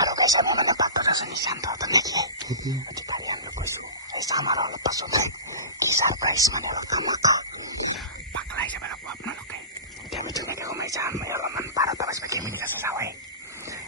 আৰু কেইজন মানে পাত্ৰত আছে নিশান্ত তেনেকে অতি পাৰি আমি কৈছো এই আমাৰ অলপ পাছতে কি সাৰপ্ৰাইজ মানে আমাক পাকলাই যাবে না আপোনালোকে এতিয়া আমি ধুনীয়াকে সোমাই যাম অলপমান 12টা বাজিব কেইমিনিট আছে যাওঁৱে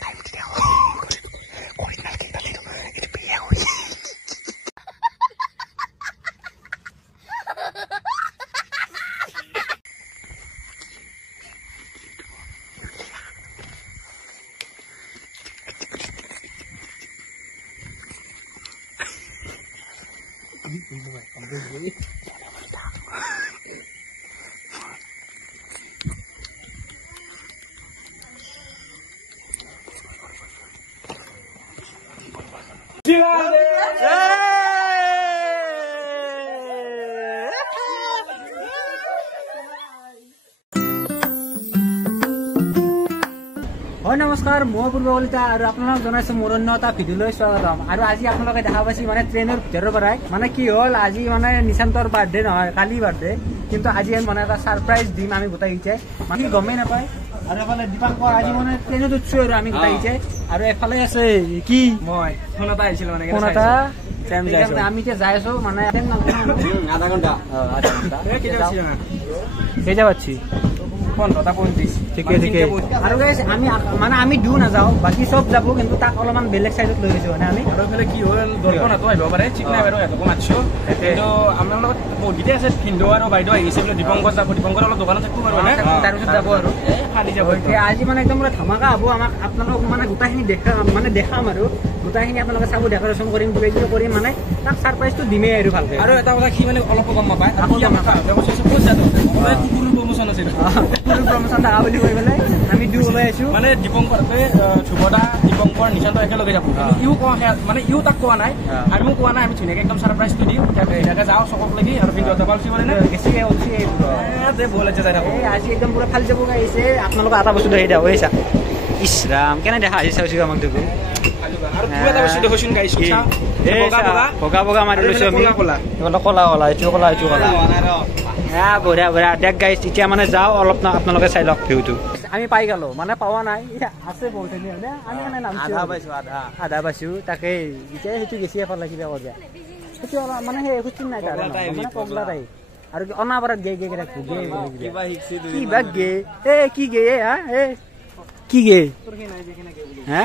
টাইম তেতিয়া কৰি নালকে এইটো বেয়া হৈ নমস্কাৰ মই পূৰ্ব কলিতা আৰু আপোনালোক জনাইছো মোৰ অন্য এটা ভিডিঅ'লৈ স্বাগতম আৰু আজি আপোনালোকে দেখা পাইছে মানে ট্ৰেইনৰ ভিতৰৰ পৰাই মানে কি হ'ল আজি মানে নিশান্তৰ বাৰ্থডে নহয় কালি বাৰ্থডে কিন্তু আজি মানে এটা ছাৰপ্ৰাইজ দিম আমি গোটাইছে মানে গমেই নাপায় আৰু এফালে দীপাংকৰ আজি মানে ট্ৰেইনত উঠছো আৰু আমি গোটাইছে আৰু এফালে আছে কি মই ফোন এটা আহিছিল মানে ফোন এটা আমি এতিয়া যাই আছো মানে আধা ঘণ্টা কেইটা পাচ্ছি 15:35 ঠিকে ঠিকে আৰু গাইস আমি মানে আমি দু না যাও বাকি সব যাব কিন্তু তাক অলপমান বেলেগ সাইডত লৈ গৈছো মানে আমি আৰু ফেলে কি হ'ল দৰ্পণাটো আহিব পাৰে ঠিক নাই বাৰু এতকো মাতছো কিন্তু আমাৰ লগত বহুত গিতে আছে ভিন্দো আৰু বাইদেউ আহিছে বলে দীপংকৰ যাব দীপংকৰ অলপ দোকানত থাকিব আৰু মানে তাৰ পিছত যাব আৰু খালি যাব এতিয়া আজি মানে একদম পুৰা ধমাকা হ'ব আমাক আপোনালোক মানে গোটাখিনি দেখাম আৰু গোটাখিনি আপোনালোকে চাব ডেকোৰেশন কৰিম কিবা কৰিম মানে তাক সাৰপ্ৰাইজটো দিমে আৰু ভালকে আৰু এটা কথা কি মানে অলপ গম নাপায় আৰু কি আমাৰ ব্যৱস্থা ক'ত যাতো মই কুকুৰ প্ৰমোচন আছে কুকুৰ প্ৰমোচন দাগা বুলি কৈ পেলাই আমি দু ওলাই আছো মানে দীপংকৰতে ধ্ৰুৱদা দীপংকৰ নিশান্ত একেলগে যাব ইউ কোৱা মানে ইউ তাক কোৱা নাই আমিও কোৱা নাই আমি ধুনীয়াকে একদম সাৰপ্ৰাইজটো দিম এনেকে যাওঁ চকক লাগি আৰু কিন্তু দবাল চিবলে না গেছি উঠি দে বলে যাই থাকো আজি একদম পুৰা ফালি যাব গাইছে আপোনালোক এটা বস্তু দেখাই দিয়া হৈছা ইছৰাম কেনে দেখা আহিছে চাইছো আমাক দেখো আৰু পুৰা এটা বস্তু দেখোন গাইছো বগা বগা মাৰি লৈছো আমি কলা এইটো কলা বঢ়িয়া বঢ়িয়া দেখ গাইছ এতিয়া মানে যাওঁ অলপ আপোনালোকে চাই লওক ভিউটো আমি পাই গলো মানে পাৱা নাই আছে বহুতখিনি হয়নে আমি মানে নামছো আধা পাইছো তাকে এতিয়া সেইটো গেছি এফালে কিবা কৰিয়া সেইটো মানে সেই খুচিন নাই তাৰ মানে পগলা তাই আৰু অনাবাৰত গে কিবা শিকছি কিবা গে কি গে হা কি গে হা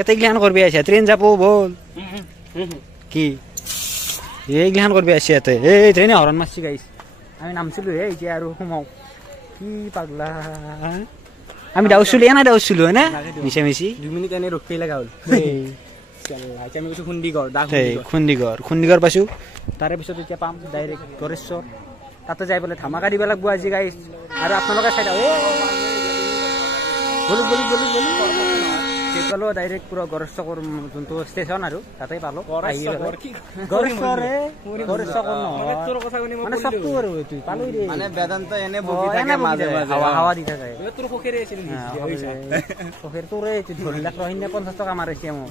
এটা গিলান করবি আছে ট্রেন যাব বল কি এই গিলান করবি আছে এতে এই ট্রেনে হরন মারছি গাইস আমি নামছিলো হে এতিয়া আৰু সোমাও কি পাগলা আমি দাউছিলো এনা দাউছিলো না মিছা মিছি 2 মিনিট এনে ৰখি লাগা হল চল্লা আমি কিছু খুন্দিগড় পাইছো তাৰে পিছত এতিয়া পাম ডাইৰেক্ট গৰেশ্বৰ তাতে যাই বলে ধামাকা দিব লাগব আজি গাইস আৰু আপোনালোকে চাই বলি পালো ডাইৰেক্ট পুৰা গৰেশ্বৰ যোনটো ষ্টেচন আৰু তাতে পালো মানে সবটো আৰু পালো মানে বেদান্ত এনে বকি থাকে মাজে মাজে হাৱা দি থাকে তোৰ খখেৰে আছিল খখেৰ তোৰে 2 লাখ ৰহিনে 50 টকা মাৰিছে মোক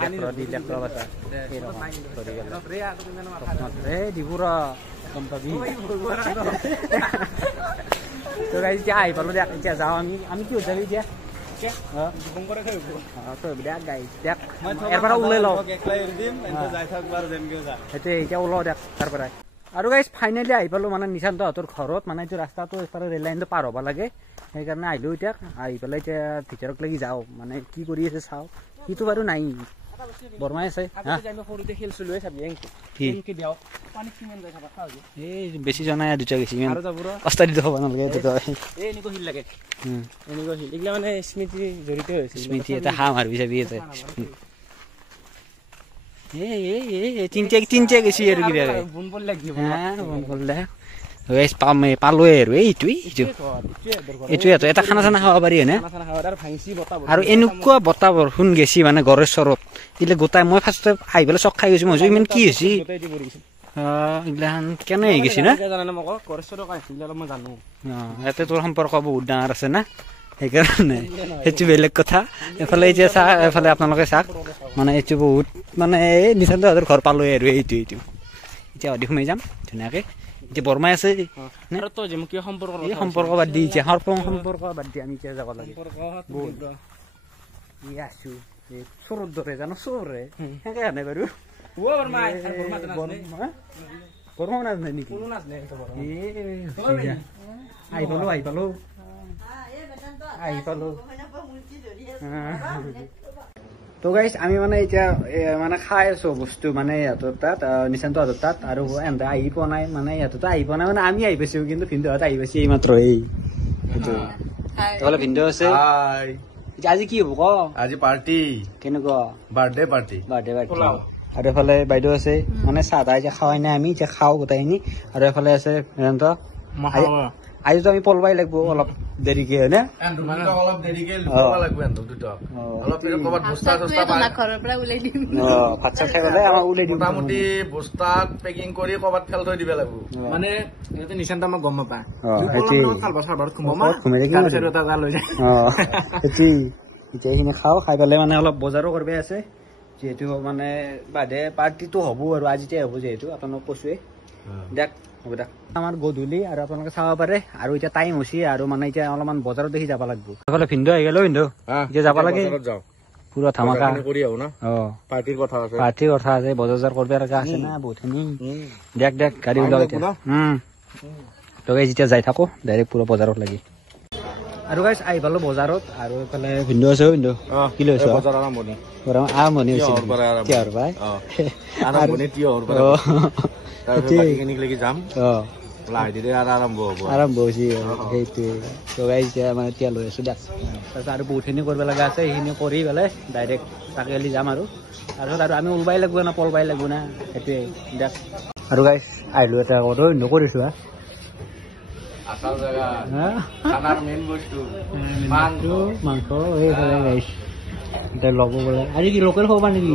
2 লাখ বাছা ৰে দিপুৰা কম পাবি তো গাইস যা আই পালো এতিয়া যাও আমি কি যাবি এতিয়া দীপংকৰে খাইব তো দেখ গাইস দেখ এৰপৰা উলাই লও একলাই দিম এনে যাই থাকবাৰ যেমকে যা হেতে এতিয়া উলাও দেখ তাৰ পৰা আৰু গাইস ফাইনালি আহি পালো মানে নিশান্ত হতৰ ঘৰত মানে যে ৰাস্তাটো এফালে ৰেল লাইনটো পাৰ হ'ব লাগে সেই কাৰণে আহিলো এতিয়া আহি পেলাই এতিয়া ভিতৰত লাগি যাও মানে কি কৰি আছে চাও কিটো বাৰু নাই বৰমাই আছে হা আমি সৰুতে খেলছিলো চাবি এংকি দিও পানী কিমান যায় খাবা খাও এই বেছি জনাই দুটা গেছি আৰু যাবৰ অস্তাদি দেখাব নালাগে এটো এই নিকো হিল লাগে নিকো হিল ইগলা মানে স্মৃতি জড়িত হৈছে স্মৃতি এটা হা মারবি চাবি এতে এই তিনটা গেছি আৰু কি লাগে বন বল লাগিব হ্যাঁ বন বল দে গাইস পালো আৰু এইটো এটা খানা চানা খাব পাৰি হয়নে আৰু এনেকুৱা বতাহ বৰষুণ গেছি মানে গৰেশ্বৰত ইলে গোটাই মই ফাৰ্ষ্ট আহি পেলাই চক খাই গৈছো মই ইমান কি হৈছে ইগলান কেনে হৈ গেছি না ইয়াতে তোৰ সম্পৰ্ক বহুত ডাঙৰ আছে না সেইকাৰণে সেইটো বেলেগ কথা এফালে এতিয়া চাহ এফালে আপোনালোকে চাওক মানে এইটো বহুত মানে এই নিশান্ত হাতৰ ঘৰ পালো আৰু এইটো এতিয়া অধি সোমাই যাম ধুনীয়াকে যে বৰমাই আছে আৰু তো যে কি সম্পৰ্ক বাদ দি যে সম্পৰ্ক বাদ দি আমি এতিয়া যাব লাগে বহুত ইয়াছু চোৰৰ দৰে জানো চোৰে সেনেকে আনে বাৰু বৰমা নাজানে নেকি আহি পালো তো গাইছ আমি মানে এতিয়া মানে খাই আছো বস্তু মানে ইহঁতৰ তাত নিশান্তহঁতৰ তাত আৰু এহঁতে আহি পোৱা নাই মানে ইহঁততো আহি পোৱা নাই মানে আমি আহি পাইছো কিন্তু ভিনদেউহঁত আহি পাইছে এইমাত্ৰ এইটো ভিনদেউ আছে আজি কি হব ক আজি পাৰ্টি কেনেকুৱা বাৰ্থডে পাৰ্টি আৰু এফালে বাইদেউ আছে মানে চাহ তাহ এতিয়া খাৱাই নাই আমি এতিয়া খাওঁ গোটেইখিনি আৰু এফালে আছে নিৰন্ত আজিতো আমি পলবাই লাগব অলপ দেৰিকে হয় নে অলপ দেৰিকে লাগব ভাত চাত খাই পেলাই আমাৰ উলাই দিম মোটামুটি বস্তাত পেকিং কৰি ক'ৰবাত ফেল থৈ দিব লাগিব মানে সিহঁতে নিচান্ত আমাক গম নাপায় এতিয়া এইখিনি খাওঁ খাই পেলাই মানে অলপ বজাৰো কৰিব আছে যিহেতু মানে বাদে পাৰ্টিটো হ'ব আৰু আজিতে হ'ব যিহেতু আপোনালোক কৈছোৱে দিয়ক হ'ব দিয়ক আমাৰ গধূলি আৰু আপোনালোকে চাব পাৰে আৰু এতিয়া টাইম হৈছে আৰু মানে এতিয়া অলপমান বজাৰত দেখি যাব লাগিব এইফালে ভিনদেউ আহি গ'ল ভিনদেউ এতিয়া যাব লাগে পুৰা ধামাকা পাৰ্টিৰ কথা আছে বজাৰ কৰিব লগা আছে না বহুতখিনি দিয়ক গাড়ী ওলাও এতিয়া তই যেতিয়া যাই থাকো ডাইৰেক্ট পুৰা বজাৰত লাগি আৰু গাইছ আহি পালো বজাৰত আৰু এইফালে ভিনদেউ আছে ভিনদেউ কি লৈছ আৰম্ভণি হৈছে আৰম্ভ হৈছে সেইটোৱে এতিয়া মানে এতিয়া লৈ আছো দিয়ক তাৰপিছত আৰু বহুতখিনি কৰিব লগা আছে সেইখিনি কৰি পেলাই ডাইৰেক্ট চাৰিআলি যাম আৰু তাৰপিছত আৰু আমি ওলবাই লাগিব না পলবাই লাগিব না সেইটোৱে দিয়ক আৰু গাইছ আহিলো এটা নকৰিছো মাংস এইফালে গাইছ এতিয়া ল'ব বোলে আজি কি লোকেল খাবা নেকি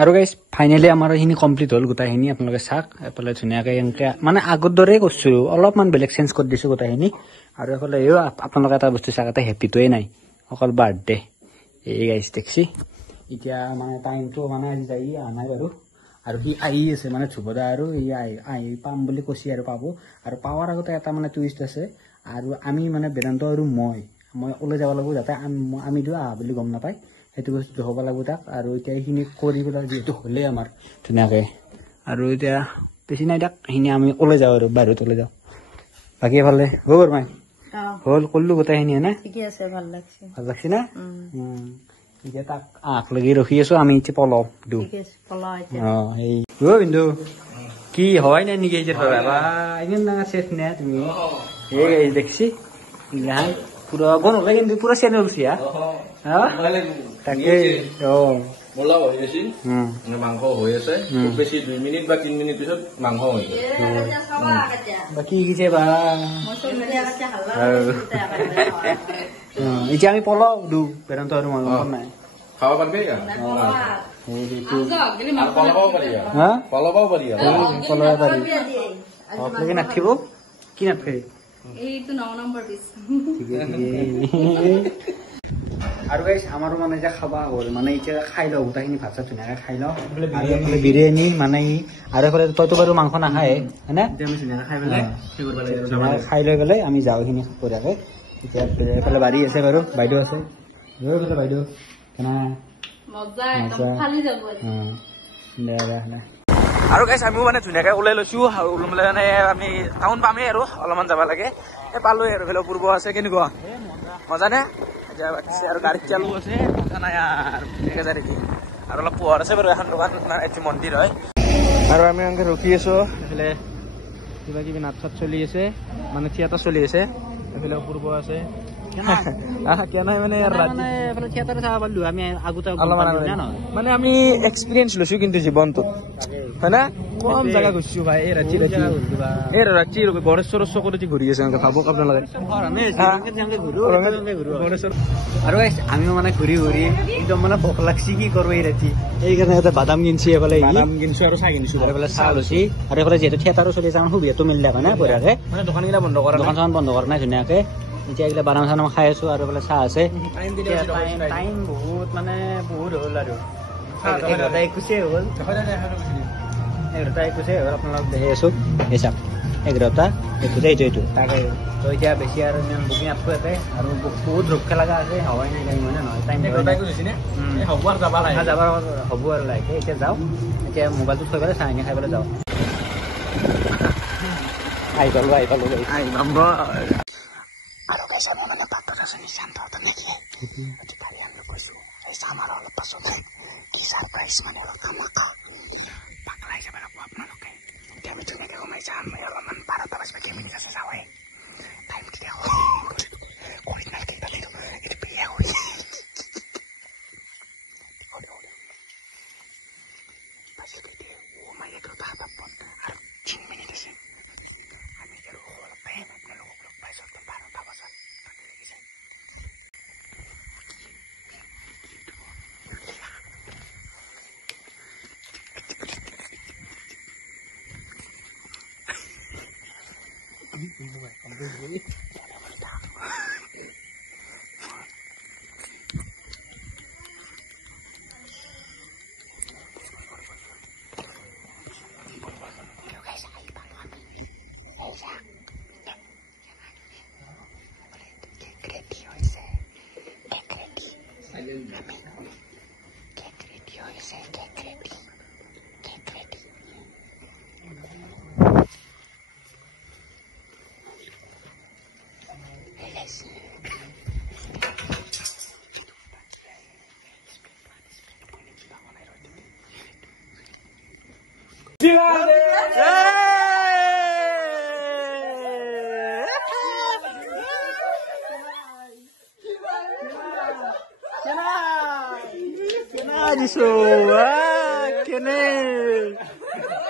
আৰু গাইছ ফাইনেলি আমাৰ এইখিনি কমপ্লিট হ'ল গোটেইখিনি আপোনালোকে চাওক এফালে ধুনীয়াকৈ এনেকৈ মানে আগৰ দৰেই কৰিছো অলপমান বেলেগ চেঞ্জ কৰি দিছো গোটেইখিনি আৰু এইফালে আপোনালোকে এটা বস্তু চাওক এটা হেপিটোৱে নাই অকল বাৰ্থডে এই গাইছ দেখছি এতিয়া মানে টাইমটো মানে আজি যাই অহা নাই বাৰু আৰু সি আহি আছে মানে ধ্ৰুৱদা আৰু ই আহি পাম বুলি কৈছে আৰু পাব আৰু পাৱাৰ আগতে এটা মানে টুইষ্ট আছে আৰু আমি মানে বেদান্ত আৰু মই ওলাই যাব লাগিব যাতে আমিতো আহা বুলি গম নাপায় সেইটো বস্তু হ'ব লাগিব তাক আৰু এতিয়া এইখিনি কৰি পেলাই যিহেতু হ'লেই আমাৰ ধুনীয়াকৈ আৰু এতিয়া বেছি নাই তাক সেইখিনি আমি ওলাই যাওঁ আৰু বাহিৰত ওলাই যাওঁ বাকী এফালে হ'ব মাই হ'ল কৰিলো গোটেইখিনি হয়নে ভাল লাগছে না এতিয়া তাক আখ লাগি ৰখি আছো আমি এতিয়া পলাও দিওঁ সেই বিন্দু কি হয় না নেকি ইমান ডাঙৰ চেফ নে তুমি এই দেখছি পুরা বনলে কিন্তু পুরা চেনে উঠছি তাকে মাংস হৈ আছে বেছি 2 মিনিট বা 3 মিনিট পিছত মাংস হৈ বাকি গিছে বা এতিয়া আমি পলাও দু বেদান্ত আৰু মই নাই খাব পাৰবে পলাবও পাৰি আপনাকে নাথিব কি নাথে এইটো 9 নম্বৰ পিস আৰু গাইস আমাৰো মানে যে খাবা হ'ল মানে এতিয়া খাই লও গোটাখিনি ভাত চাত ধুনীয়াকৈ খাই লও আৰু এফালে বিৰিয়ানী মানে আৰু এফালে তইতো বাৰু মাংস নাখায় হয়নে আমি ধুনীয়াকৈ খাই পেলাই খাই লৈ পেলাই আমি যাওঁ এইখিনি বঢ়িয়াকৈ এতিয়া এফালে বাৰী আছে বাৰু বাইদেউ আছে এইফালে বাইদেউ মজা একদম খালি যাব আৰু গাইছ আমিও মানে ধুনীয়াকৈ ওলাই লৈছো আৰু মানে আমি টাউন পামেই আৰু অলপমান যাব লাগে পালোৱেই আৰু এইফালে পূৰ্ব আছে কেনেকুৱা মজা নে এতিয়া আৰু গাড়ীত চালু আছে মজা নাই আৰু ধুনীয়াকৈ যাই থাকি আৰু অলপ পোহৰ আছে বাৰু এখন দোকান এইটো মন্দিৰ হয় আৰু আমি এনেকৈ ৰখি আছো এইফালে কিবা কিবি নাট চাট চলি আছে মানে থিয়েটাৰ চলি আছে এইফালে পূৰ্ব আছে মানে আমি এক্সপিৰিয়েঞ্চ লৈছো কিন্তু জীৱনটোত হয় না কম জায়গা ঘুৰছো ভাই ৰাত্ৰি গণেশ্বৰ চকতে ঘুৰি আছে ভাবক আপনাদেৰ আৰু আমিও মানে ঘূৰি ঘূৰি একদম মানে ভোক লাগছি কি কৰো এই ৰাতি এইকাৰণে এটা বাদাম কিনছি এফালে বাদাম কিনছো আৰু চাহ কিনছো আৰু এফালে চাহ লৈছি আৰু এফালে যিহেতু থিয়েটাৰো চলি আছে সুবিধাটো মিলিলে হয় না বঢ়িয়াকে মানে দোকানকেইটা বন্ধ কৰা দোকান বন্ধ কৰা নাই ধুনীয়াকে এতিয়া এইগিলা বাদাম চাদাম খাই আছো আৰু এফালে চাহ আছে টাইম বহুত মানে বহুত হ'ল আৰু 11:21 হ'ল 11:21 হ'ল আপোনালোক দেখি আছো এই চাওক 11টা এইটো তাকে তো এতিয়া বেছি আৰু ইমান বুকিং আপটো ইয়াতে আৰু বহুত ৰক্ষা লগা আছে হৱাই নাই গাড়ী মানে নহয় টাইম হ'ব আৰু লাইকে এতিয়া যাওঁ এতিয়া মোবাইলটো থৈ পেলাই চাহ খাই পেলাই যাওঁ আহি পালো আৰু কেইজন মানে বাটত আছে নিশান্তহঁত নেকি পাৰি আমি কৈছোঁ চাম আৰু অলপ পাছত কি ছাৰপ্ৰাইজ মানে খামাকা পাগলাই যাব লাগিব আপোনালোকে এতিয়া আমি ধুনীয়াকৈ সোমাই যাম অলপমান 12টা বাজিব 10 মিনিট আছে যাওঁৱে টাইম কেতিয়া অৰিজিনেল কেইটা লিখো এইটো বিয়া হৈ পাইছে কেতিয়া মাই 11টা হাতত আৰু 10 মিনিট আছে আমি আৰু অলপ টাইম আপোনালোকক লগ পাইছোঁ 12টা বজাত তাকে দেখিছে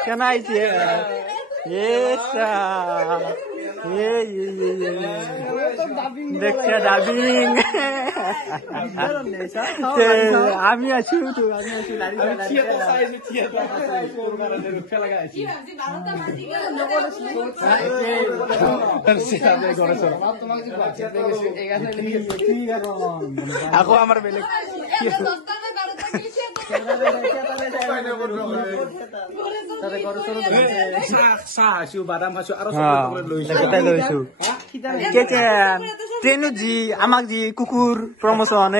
Can I see it? Yes, দেখতে ডাবিং আমি আছি তো আমি আছি আকৌ আমাৰ বেলেগ ট্ৰেইনত যি আমাক যি কুকুৰ প্ৰমোচন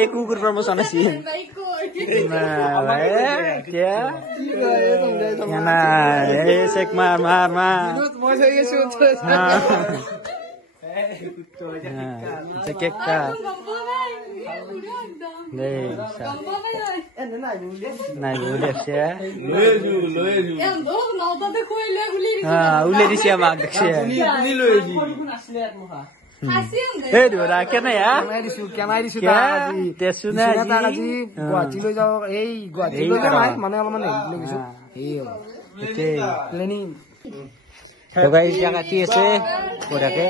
এই কুকুৰ প্ৰমোচন আছিল চেক মাৰ উলিয়াই দিছে আমাক দেখছে গুৱাহাটীলৈ যাওঁ এই গুৱাহাটীলৈ মানে অলপমান প্লেনিং কাটি আছে বঢ়িয়াকে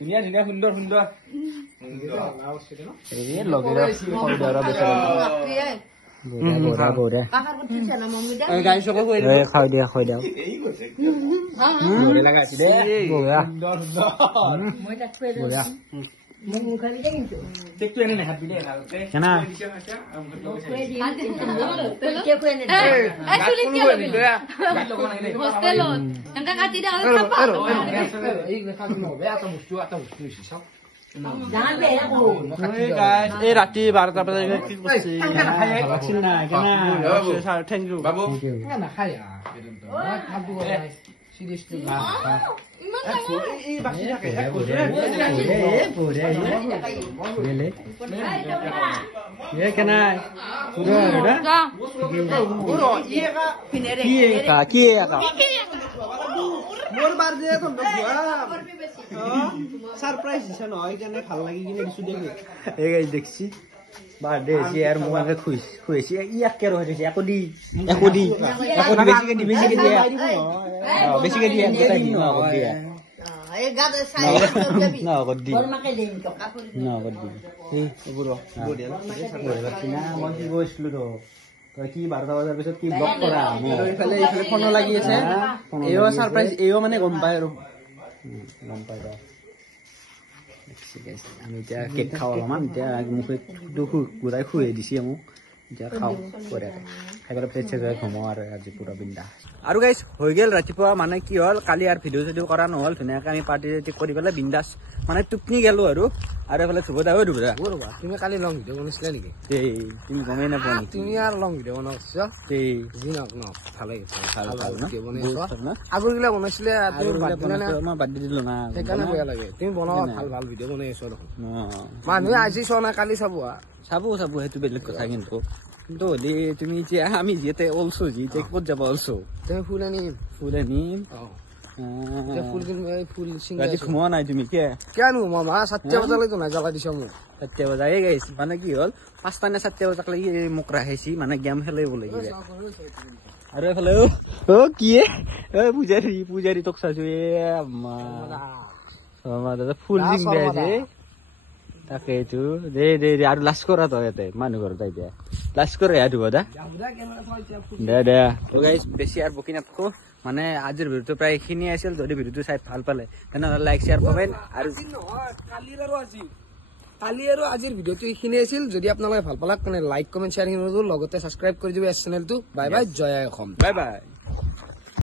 ধুনীয়া ধুনীয়া সুন্দৰ সুন্দৰ খাই দিয়া এই ৰাতি 12টা বজাত কি কৰিছে থেংক ইউ বাবু মোৰ বাৰ যে সারপ্রাইজ দিছে নহয় কেনে ভাল লাগি কিনে দিছো দেখি এই গাইস দেখছি বার্থডে আছে আর মোকে খুইছি ইয়াকে রহে দিছে একো দি বেশিকে দি বেশিকে দি কথাই দি না কর দিয়া এই গাদ সাই না কর দি গরমাকে দেই তো কাপড় না কর দি এই বুড়ো বড়িয়া না মই কি কইছলু তো তই কি 12টা বজাৰ পিছত কি ব্লক কৰা আৰু ইফালে ফোনো লাগি আছে এও সাৰপ্ৰাইজ এও মানে গম পায় আৰু গম পাই দা আমি এতিয়া কেক খাওঁ অলপমান এতিয়া মুখে ঘূৰাই খুৱাই দিছে মোক এতিয়া খাওঁ খাই পেলাই ফ্ৰেছ চেছ হৈ ঘুমাওঁ আৰু আজি পুৰা বিন্দা আৰু গাইছ হৈ গ'ল ৰাতিপুৱা মানে কি হ'ল কালি আৰু ভিডিঅ' চিডিঅ' কৰা নহ'ল ধুনীয়াকৈ আমি পাৰ্টি চাৰ্টি কৰি পেলাই বিন্দাছ মানে টোপনি গ'লো আৰু এইফালে ধুবদা হৈ ধুবদা তুমি কালি লং ভিডিঅ' বনাইছিলা নেকি এই তুমি গমেই নাপোৱা নেকি তুমি আৰু লং ভিডিঅ' বনাইছা এই যি নহওক ন ভালে ভাল ভিডিঅ' বনাইছা না আগৰগিলা বনাইছিলে মই বাদ দি দিলোঁ না সেইকাৰণে বেয়া লাগে তুমি বনোৱা ভাল ভিডিঅ' বনাই আছো দেখোন মানুহে আজি চোৱা নাই কালি চাব চাব সেইটো বেলেগ কথা কিন্তু হ'লে তুমি এতিয়া আমি যিহেতু অলছো যি এতিয়া ক'ত যাবা অলছো তুমি ফুল আনিম ফুল কিনিব ফুল ৰাতি ঘুমোৱা নাই তুমি কিয়নো মামা 7টা বজালৈকে নাই জ্বালা দিছ মোক 7টা বজাই গাইছে মানে কি হ'ল 5টা নে 7টা বজাক লাগি মোক ৰাখিছি মানে গেম খেলাই বোলে আৰু এইফালে কি পূজাৰী তোক চাইছো দাদা ফুল জিং আছে তাকেইতো দে আৰু লাজ কৰা তই ইয়াতে মানুহ ঘৰত এতিয়া লাজ কৰে ধুবদা দে গাইছ বেছি আৰু বকি নাথাকো মানে আজিৰ ভিডিঅ'টো প্ৰায় এইখিনি আছিল যদি ভিডিঅ'টো চাই ভাল পালে তেনেহ'লে লাইক শ্বেয়াৰ কমেণ্ট আৰু কালি আৰু আজিৰ ভিডিঅ'টো এইখিনি আছিল যদি আপোনালোকে ভাল পালাক লাইক কমেণ্ট শ্বেয়াৰ লগতে ছাবস্ক্ৰাইব কৰি দিব চেনেলটো বাই বাই জয় অসম বাই বাই